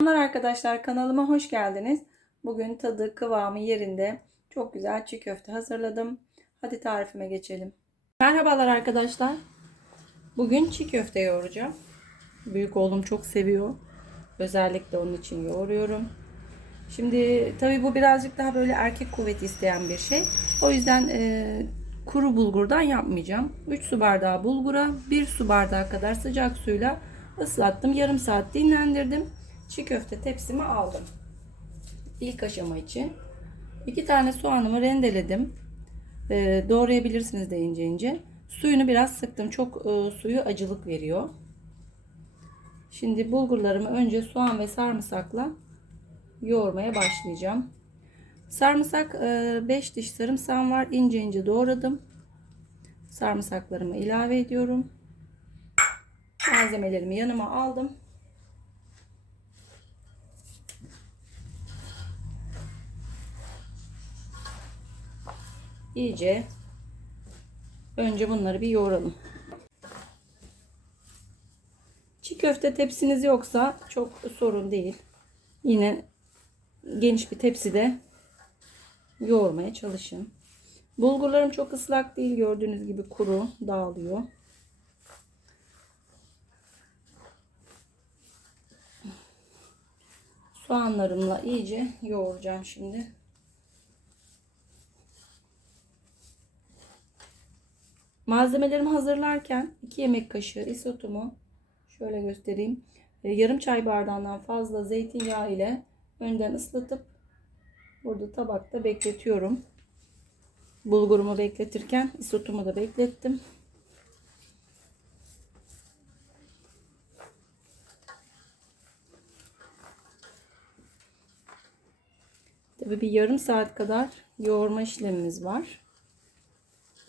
Merhabalar arkadaşlar kanalıma hoş geldiniz. Bugün tadı kıvamı yerinde çok güzel çiğ köfte hazırladım. Hadi tarifime geçelim. Merhabalar arkadaşlar. Bugün çiğ köfte yoğuracağım. Büyük oğlum çok seviyor. Özellikle onun için yoğuruyorum. Şimdi tabii bu birazcık daha böyle erkek kuvveti isteyen bir şey. O yüzden e, kuru bulgurdan yapmayacağım. 3 su bardağı bulgura 1 su bardağı kadar sıcak suyla ıslattım. Yarım saat dinlendirdim. Çiğ köfte tepsimi aldım. İlk aşama için. 2 tane soğanımı rendeledim. E, doğrayabilirsiniz de ince ince. Suyunu biraz sıktım. Çok e, suyu acılık veriyor. Şimdi bulgurlarımı önce soğan ve sarımsakla yoğurmaya başlayacağım. Sarımsak 5 diş sarımsağım var. İnce ince doğradım. Sarımsaklarımı ilave ediyorum. Malzemelerimi yanıma aldım. İyice önce bunları bir yoğuralım. Çiğ köfte tepsiniz yoksa çok sorun değil. Yine geniş bir tepside yoğurmaya çalışın. Bulgurlarım çok ıslak değil. Gördüğünüz gibi kuru dağılıyor. Soğanlarımla iyice yoğuracağım şimdi. Malzemelerimi hazırlarken 2 yemek kaşığı isotumu şöyle göstereyim. E, yarım çay bardağından fazla zeytinyağı ile önden ıslatıp burada tabakta bekletiyorum. Bulgurumu bekletirken isotumu da beklettim. Tabii bir yarım saat kadar yoğurma işlemimiz var.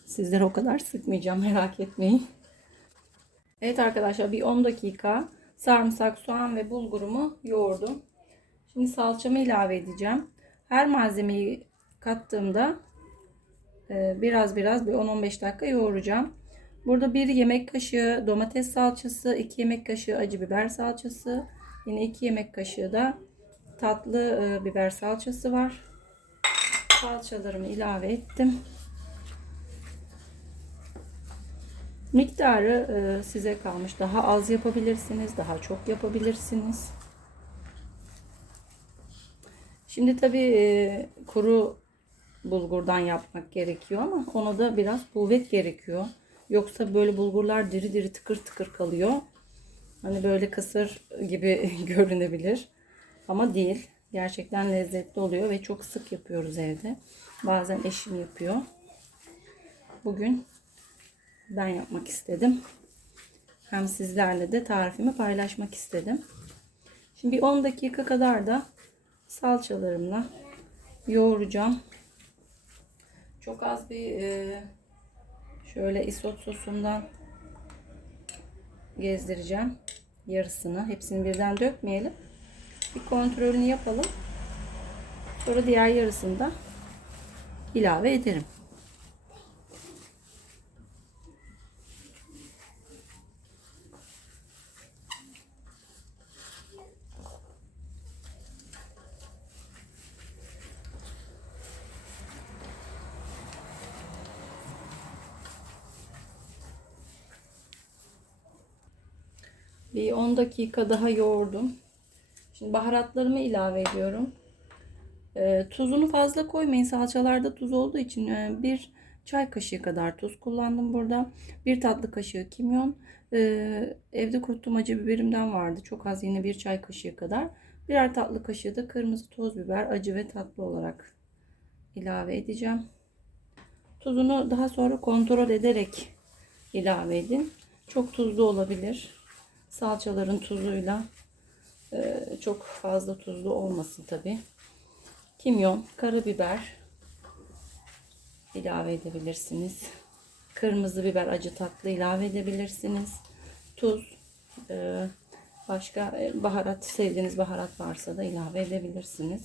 Sizlere o kadar sıkmayacağım merak etmeyin. Evet arkadaşlar bir 10 dakika sarımsak, soğan ve bulgurumu yoğurdum. Şimdi salçamı ilave edeceğim. Her malzemeyi kattığımda e, biraz biraz bir 10-15 dakika yoğuracağım. Burada 1 yemek kaşığı domates salçası, 2 yemek kaşığı acı biber salçası, yine 2 yemek kaşığı da tatlı e, biber salçası var. Salçalarımı ilave ettim. Miktarı e, size kalmış. Daha az yapabilirsiniz, daha çok yapabilirsiniz. Şimdi tabii e, kuru bulgurdan yapmak gerekiyor ama ona da biraz kuvvet gerekiyor. Yoksa böyle bulgurlar diri diri tıkır tıkır kalıyor. Hani böyle kısır gibi görünebilir. Ama değil. Gerçekten lezzetli oluyor ve çok sık yapıyoruz evde. Bazen eşim yapıyor. Bugün ben yapmak istedim. Hem sizlerle de tarifimi paylaşmak istedim. Şimdi bir 10 dakika kadar da salçalarımla yoğuracağım. Çok az bir e, şöyle isot sosundan gezdireceğim yarısını. Hepsini birden dökmeyelim. Bir kontrolünü yapalım. Sonra diğer yarısını da ilave ederim. Bir 10 dakika daha yoğurdum. Şimdi baharatlarımı ilave ediyorum. E, tuzunu fazla koymayın. Salçalarda tuz olduğu için e, bir çay kaşığı kadar tuz kullandım burada. Bir tatlı kaşığı kimyon. E, evde kuruttuğum acı biberimden vardı. Çok az yine bir çay kaşığı kadar. Birer tatlı kaşığı da kırmızı toz biber acı ve tatlı olarak ilave edeceğim. Tuzunu daha sonra kontrol ederek ilave edin. Çok tuzlu olabilir. Salçaların tuzuyla ee, çok fazla tuzlu olmasın tabi. Kimyon, karabiber ilave edebilirsiniz. Kırmızı biber acı tatlı ilave edebilirsiniz. Tuz, e, başka e, baharat sevdiğiniz baharat varsa da ilave edebilirsiniz.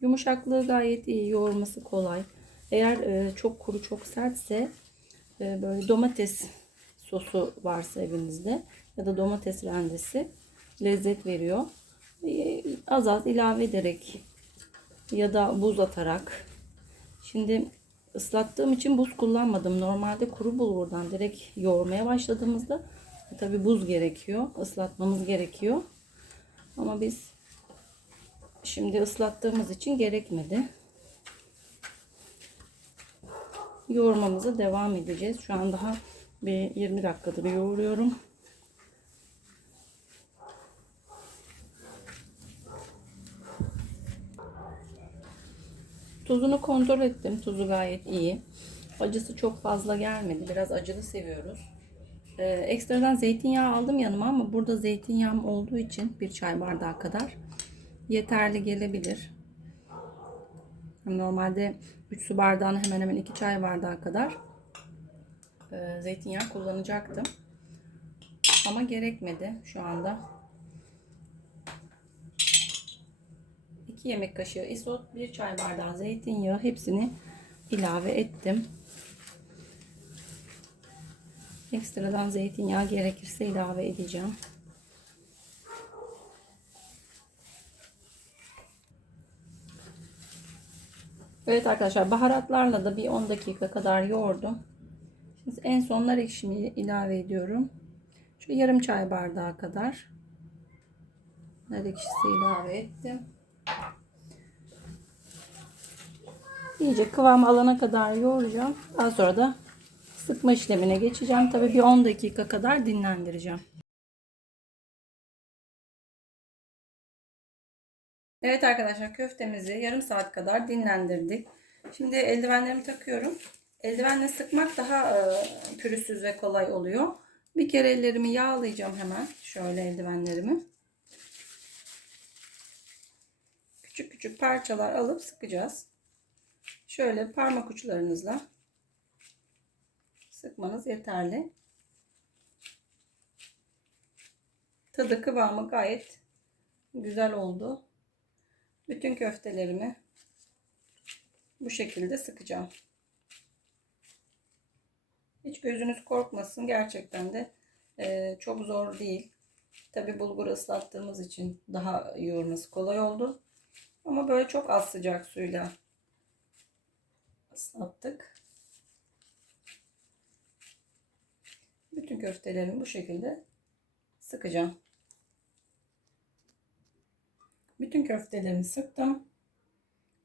Yumuşaklığı gayet iyi, yoğurması kolay. Eğer e, çok kuru çok sertse böyle domates sosu varsa evinizde ya da domates rendesi lezzet veriyor. Ee, Az az ilave ederek ya da buz atarak. Şimdi ıslattığım için buz kullanmadım. Normalde kuru bulgurdan direkt yoğurmaya başladığımızda tabi buz gerekiyor. ıslatmamız gerekiyor. Ama biz şimdi ıslattığımız için gerekmedi. Yoğurmamıza devam edeceğiz. Şu an daha bir 20 dakikadır yoğuruyorum. Tuzunu kontrol ettim. Tuzu gayet iyi. Acısı çok fazla gelmedi. Biraz acılı seviyoruz. Ee, ekstradan zeytinyağı aldım yanıma ama burada zeytinyağım olduğu için bir çay bardağı kadar yeterli gelebilir. Normalde 3 su bardağına hemen hemen 2 çay bardağı kadar e, zeytinyağı kullanacaktım. Ama gerekmedi şu anda. 2 yemek kaşığı isot, 1 çay bardağı zeytinyağı hepsini ilave ettim. Ekstradan zeytinyağı gerekirse ilave edeceğim. Evet arkadaşlar baharatlarla da bir 10 dakika kadar yoğurdum. Şimdi en son nar ekşimi ilave ediyorum. Şu yarım çay bardağı kadar nar ekşisi ilave ettim. İyice kıvam alana kadar yoğuracağım. Daha sonra da sıkma işlemine geçeceğim. Tabii bir 10 dakika kadar dinlendireceğim. Evet arkadaşlar köftemizi yarım saat kadar dinlendirdik. Şimdi eldivenlerimi takıyorum. Eldivenle sıkmak daha e, pürüzsüz ve kolay oluyor. Bir kere ellerimi yağlayacağım hemen. Şöyle eldivenlerimi. Küçük küçük parçalar alıp sıkacağız. Şöyle parmak uçlarınızla sıkmanız yeterli. Tadı kıvamı gayet güzel oldu. Bütün köftelerimi bu şekilde sıkacağım. Hiç gözünüz korkmasın. Gerçekten de e, çok zor değil. Tabi bulgur ıslattığımız için daha yoğurması kolay oldu. Ama böyle çok az sıcak suyla ıslattık. Bütün köftelerimi bu şekilde sıkacağım. Bütün köftelerimi sıktım.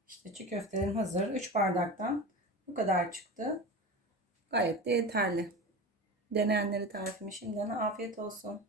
İşte çiğ köftelerim hazır. 3 bardaktan bu kadar çıktı. Gayet de yeterli. Deneyenleri tarifimi şimdiden afiyet olsun.